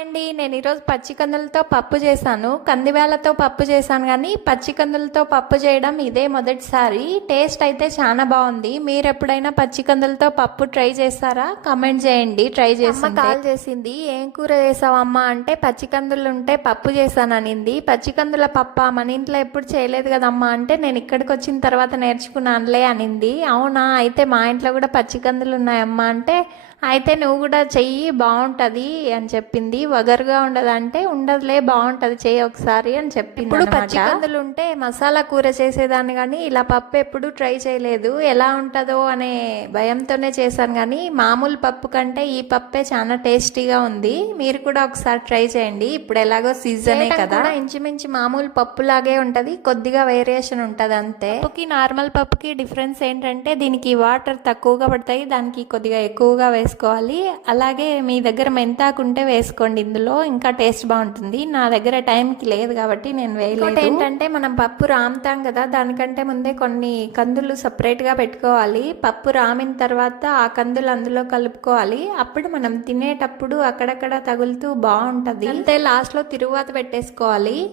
అండి, నేను ఈరోజు పచ్చి కందులతో పప్పు చేశాను. కందివేలతో పప్పు చేశాను కానీ పచ్చి కందులతో పప్పు చేయడం ఇదే మొదటిసారి. టేస్ట్ అయితే చాలా బాగుంది. మీరు ఎప్పుడైనా పచ్చి కందులతో పప్పు ట్రై చేస్తారా? కమెంట్ చేయండి. ట్రై చేసి కాల్ చేసింది, ఏం కూర చేసావమ్మా అంటే పచ్చి కందులు ఉంటే పప్పు చేశాను అనింది. పచ్చి కందుల పప్ప మన ఇంట్లో ఎప్పుడు చేయలేదు కదమ్మా అంటే నేను ఇక్కడికి వచ్చిన తర్వాత నేర్చుకున్నానులే అనింది. అవునా, అయితే మా ఇంట్లో కూడా పచ్చి కందులు ఉన్నాయమ్మా అంటే అయితే నువ్వు కూడా చెయ్యి బాగుంటుంది అని చెప్పింది. వగరుగా ఉండదంటే ఉండదులే, బాగుంటుంది, చెయ్యి ఒకసారి అని చెప్పింది. ఇప్పుడు పచ్చి కందులు ఉంటే మసాలా కూర చేసేదాన్ని కానీ ఇలా పప్పు ఎప్పుడు ట్రై చేయలేదు. ఎలా ఉంటుందో అనే భయంతోనే చేశాను కానీ మామూలు పప్పు కంటే ఈ పప్పే చాలా టేస్టీగా ఉంది. మీరు కూడా ఒకసారి ట్రై చేయండి. ఇప్పుడు ఎలాగో సీజనే కదా, ఇంచుమించు మామూలు పప్పులాగే ఉంటుంది, కొద్దిగా వేరియేషన్ ఉంటుంది అంతే. పప్పుకి నార్మల్ పప్పుకి డిఫరెన్స్ ఏంటంటే దీనికి వాటర్ తక్కువగా పడతాయి, దానికి కొద్దిగా ఎక్కువగా వేసుకోవాలి. అలాగే మీ దగ్గర మెంతాకు ఉంటే వేసుకోండి, ఇందులో ఇంకా టేస్ట్ బాగుంటుంది. నా దగ్గర టైంకి లేదు కాబట్టి నేను వేయలేదు. ఏంటంటే మనం పప్పు రాముతాం కదా, దానికంటే ముందే కొన్ని కందులు సపరేట్గా పెట్టుకోవాలి. పప్పు రామిన తర్వాత ఆ కందులు అందులో కలుపుకోవాలి. అప్పుడు మనం తినేటప్పుడు అక్కడక్కడ తగులుతూ బాగుంటుంది. అంతే, లాస్ట్లో తిరువాత పెట్టేసుకోవాలి.